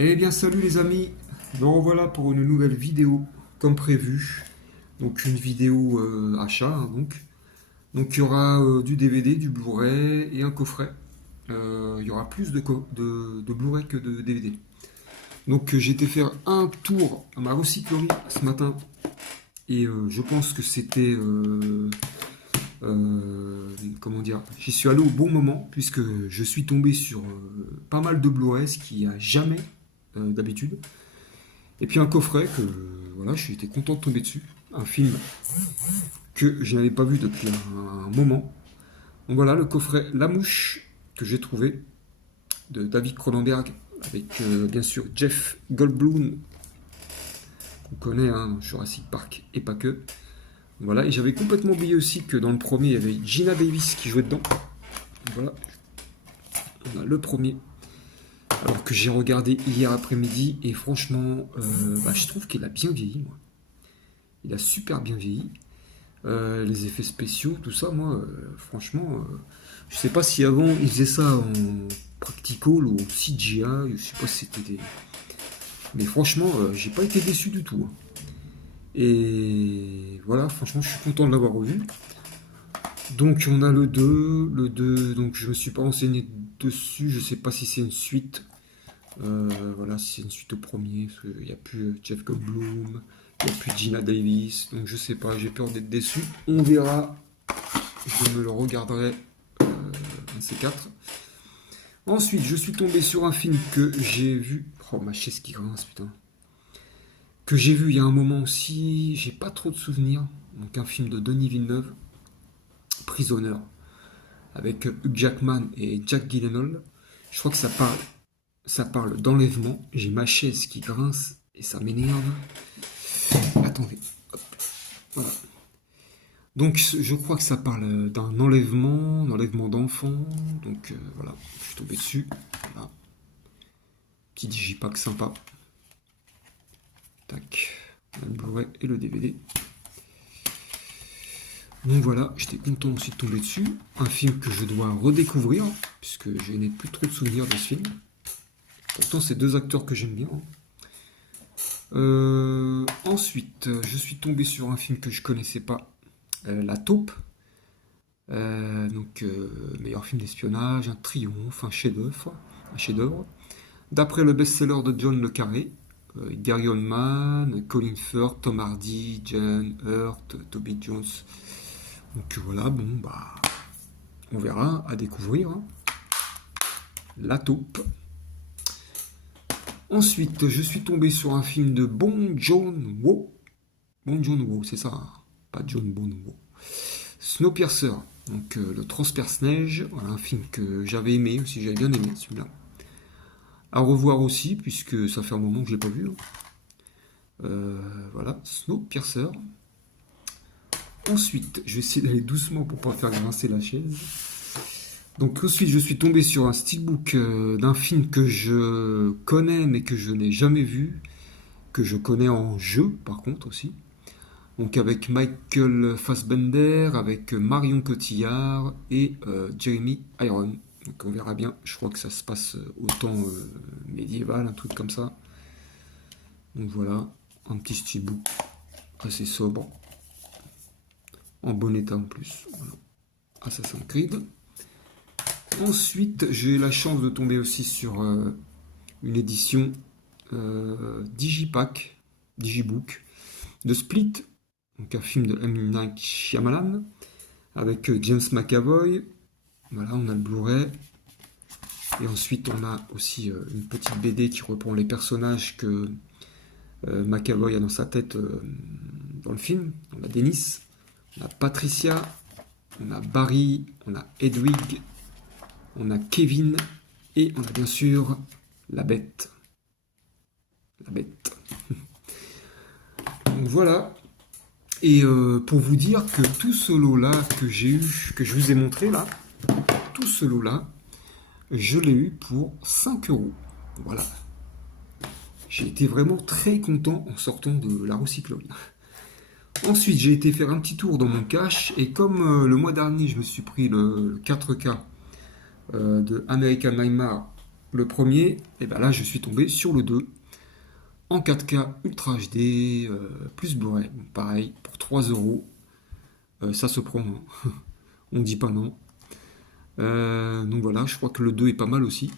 Eh bien salut les amis, me revoilà pour une nouvelle vidéo comme prévu. Donc une vidéo achat hein, donc. Donc il y aura du DVD, du Blu-ray et un coffret. Il y aura plus de Blu-ray que de DVD. Donc j'ai été faire un tour à ma recyclerie ce matin et je pense que c'était comment dire, j'y suis allé au bon moment puisque je suis tombé sur pas mal de Blu-ray, ce qui a jamais d'habitude. Et puis un coffret que voilà, j'ai été content de tomber dessus. Un film que je n'avais pas vu depuis un moment. Donc voilà, le coffret La Mouche que j'ai trouvé de David Cronenberg avec bien sûr Jeff Goldblum qu'on connaît hein, dans Jurassic Park et pas que. Voilà, et j'avais complètement oublié aussi que dans le premier il y avait Gina Davis qui jouait dedans. Voilà, on a le premier. Alors que j'ai regardé hier après-midi et franchement, je trouve qu'il a bien vieilli moi. Il a super bien vieilli. Les effets spéciaux, tout ça, moi, franchement, je sais pas si avant ils faisaient ça en practical ou en CGI, je sais pas si c'était des. Mais franchement, j'ai pas été déçu du tout, hein. Et voilà, franchement, je suis content de l'avoir revu. Donc on a le deux, donc je me suis pas renseigné dessus, je sais pas si c'est une suite. Voilà, si c'est une suite au premier, parce qu'il n'y a plus Jeff Goldblum, il n'y a plus Gina Davis, donc je sais pas, j'ai peur d'être déçu. On verra, je me le regarderai un de ces quatre. Ensuite, je suis tombé sur un film que j'ai vu. Oh, ma chaise qui grince, putain. Que j'ai vu il y a un moment aussi, j'ai pas trop de souvenirs. Donc, un film de Denis Villeneuve, Prisoner, avec Hugh Jackman et Jack Gyllenhaal. Je crois que ça parle d'enlèvement. J'ai ma chaise qui grince et ça m'énerve. Attendez, hop, voilà. Donc je crois que ça parle d'un enlèvement d'enfants. Donc voilà, je suis tombé dessus. Voilà. Petit digipack sympa. Tac, le Blu-ray et le DVD. Donc voilà, j'étais content aussi de tomber dessus. Un film que je dois redécouvrir, puisque je n'ai plus trop de souvenirs de ce film. Pourtant, c'est deux acteurs que j'aime bien. Ensuite, je suis tombé sur un film que je connaissais pas, La Taupe. Meilleur film d'espionnage, un triomphe, un chef-d'œuvre. D'après le best-seller de John le Carré, Gary Oldman, Colin Firth, Tom Hardy, Jen Hurt, Toby Jones. Donc voilà, bon bah, on verra, à découvrir, hein. La Taupe. Ensuite, je suis tombé sur un film de Bong Joon-ho. Bong Joon-ho, c'est ça, hein, pas John Bon-ho. Snowpiercer, donc le transperce-neige, voilà, un film que j'avais aimé aussi, j'avais bien aimé celui-là. À revoir aussi, puisque ça fait un moment que je l'ai pas vu, hein. Voilà, Snowpiercer. Ensuite, je vais essayer d'aller doucement pour pas faire grincer la chaise. Donc ensuite, je suis tombé sur un steelbook d'un film que je connais mais que je n'ai jamais vu, que je connais en jeu par contre aussi. Donc avec Michael Fassbender, avec Marion Cotillard et Jeremy Irons. Donc on verra bien, je crois que ça se passe au temps médiéval, un truc comme ça. Donc voilà, un petit steelbook assez sobre, en bon état en plus. Voilà. Assassin's Creed. Ensuite, j'ai eu la chance de tomber aussi sur une édition Digipack, Digibook, de Split, donc un film de M. Night Shyamalan, avec James McAvoy. Voilà, on a le Blu-ray. Et ensuite, on a aussi une petite BD qui reprend les personnages que McAvoy a dans sa tête dans le film. On a Dennis, on a Patricia, on a Barry, on a Hedwig, on a Kevin et on a bien sûr la bête. La bête. Donc voilà. Et pour vous dire que tout ce lot-là que j'ai eu, que je vous ai montré là, tout ce lot-là, je l'ai eu pour 5 euros. Voilà. J'ai été vraiment très content en sortant de la recyclerie. Ensuite, j'ai été faire un petit tour dans mon cache et comme le mois dernier, je me suis pris le 4K de American Nightmare le premier, et ben là je suis tombé sur le 2 en 4K Ultra HD plus Blu-ray. Bon, pareil, pour 3 euros, ça se prend, hein. On dit pas non. Donc voilà, je crois que le 2 est pas mal aussi.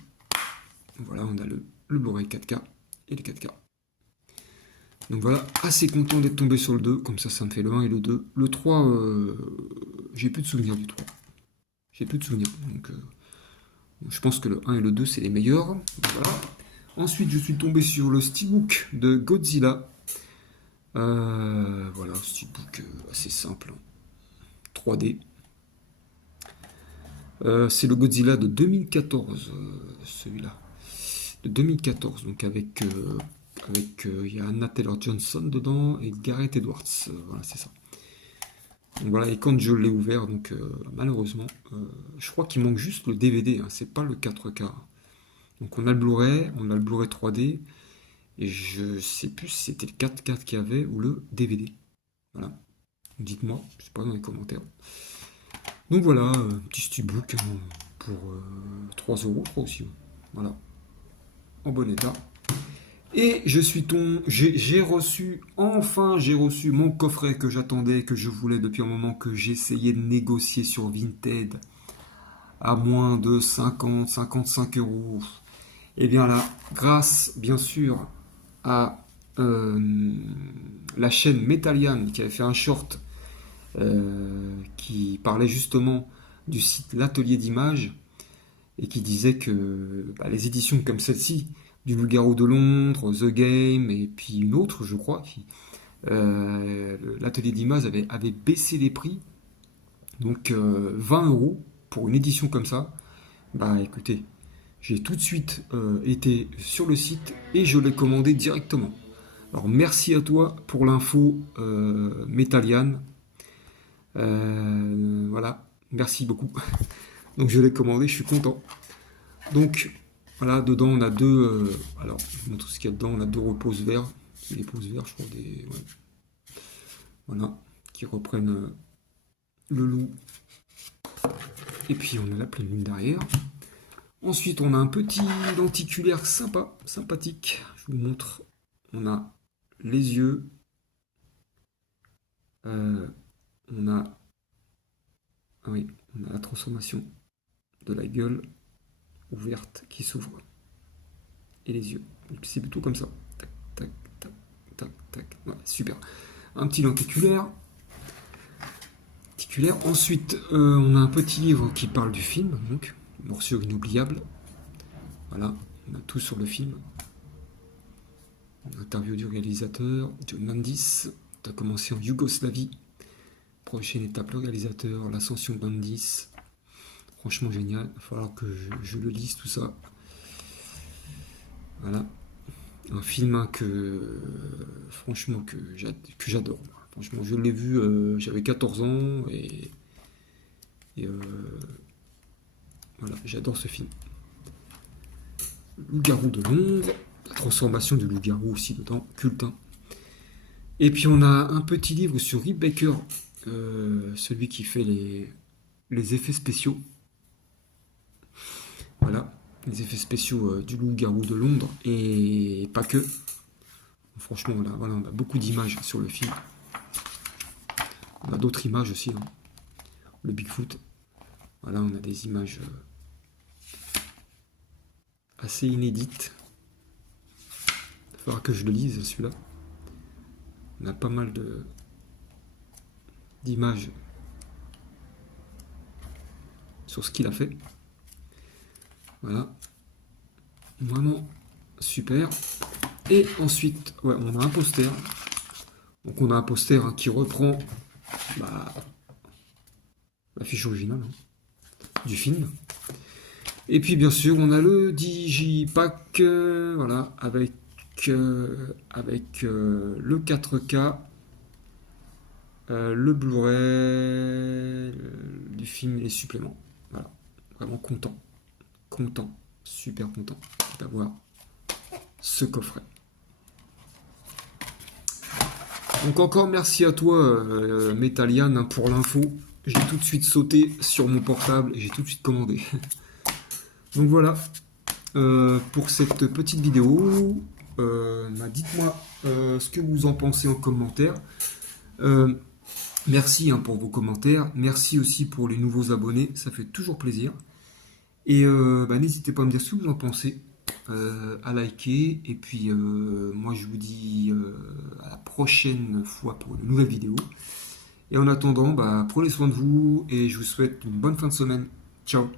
Voilà, on a le Blu-ray 4K et les 4K. Donc voilà, assez content d'être tombé sur le 2, comme ça me fait le 1 et le 2. Le 3, j'ai plus de souvenirs du 3. J'ai plus de souvenirs, donc je pense que le 1 et le 2 c'est les meilleurs. Voilà. Ensuite, je suis tombé sur le steelbook de Godzilla. Voilà, steelbook assez simple, 3D. C'est le Godzilla de 2014, celui-là. De 2014, donc avec il y a Anna Taylor-Johnson dedans et Gareth Edwards. Voilà, c'est ça. Donc voilà, et quand je l'ai ouvert, donc malheureusement, je crois qu'il manque juste le DVD, hein, c'est pas le 4K. Donc on a le Blu-ray, on a le Blu-ray 3D, et je sais plus si c'était le 4K qu'il y avait ou le DVD. Voilà. Dites-moi, je sais pas dans les commentaires. Donc voilà, un petit steelbook hein, pour 3 euros, je crois aussi. Voilà. En bon état. Et j'ai reçu mon coffret que j'attendais, que je voulais depuis un moment, que j'essayais de négocier sur Vinted à moins de 55 euros. Et bien là, grâce bien sûr à la chaîne Metalian qui avait fait un short qui parlait justement du site L'Atelier d'Images et qui disait que les éditions comme celle-ci, du Loup-garou de Londres, The Game, et puis une autre, je crois, l'Atelier d'Images avait baissé les prix, donc 20 euros pour une édition comme ça. Bah écoutez, j'ai tout de suite été sur le site et je l'ai commandé directement. Alors merci à toi pour l'info, Metalian. Voilà, merci beaucoup. Donc je l'ai commandé, je suis content. Donc voilà, dedans on a deux. Alors je vous montre ce qu'il y a dedans. On a deux repose-verres. Les pose-verres, je crois, ouais. Voilà, qui reprennent le loup. Et puis on a la pleine lune derrière. Ensuite, on a un petit lenticulaire sympathique. Je vous montre. On a les yeux. On a la transformation de la gueule ouverte qui s'ouvre. Et les yeux. C'est plutôt comme ça. Tac, tac, tac, tac, tac. Ouais, super. Un petit lenticulaire. Ensuite, on a un petit livre qui parle du film, donc, Morsure inoubliable. Voilà, on a tout sur le film. Interview du réalisateur, John Landis. Tu as commencé en Yougoslavie. Prochaine étape, le réalisateur, l'ascension de Landis. Franchement génial. Il va falloir que je le lise tout ça. Voilà. Un film franchement que j'adore. Franchement, je l'ai vu, j'avais 14 ans et voilà, j'adore ce film. Loup-garou de Londres, la transformation du loup-garou aussi dedans, culte. Hein. Et puis on a un petit livre sur Rick Baker, celui qui fait les effets spéciaux. Voilà, les effets spéciaux du loup-garou de Londres et pas que. Franchement, voilà, on a beaucoup d'images sur le film. On a d'autres images aussi. Hein. Le Bigfoot. Voilà, on a des images assez inédites. Il va falloir que je le lise, celui-là. On a pas mal d'images sur ce qu'il a fait. Voilà. Vraiment super. Et ensuite, ouais, on a un poster. Donc on a un poster hein, qui reprend l'affiche originale hein, du film. Et puis bien sûr, on a le Digipack, voilà, avec le 4K, le Blu-ray du film et les suppléments. Voilà, vraiment content, super content d'avoir ce coffret. Donc encore merci à toi Metalian hein, pour l'info. J'ai tout de suite sauté sur mon portable et j'ai tout de suite commandé. Donc voilà. pour cette petite vidéo. Dites-moi ce que vous en pensez en commentaire. Euh, Merci pour vos commentaires. Merci aussi pour les nouveaux abonnés. Ça fait toujours plaisir. Et n'hésitez pas à me dire ce que vous en pensez. À liker. Et puis moi je vous dis à la prochaine fois pour une nouvelle vidéo. Et en attendant, prenez soin de vous et je vous souhaite une bonne fin de semaine. Ciao.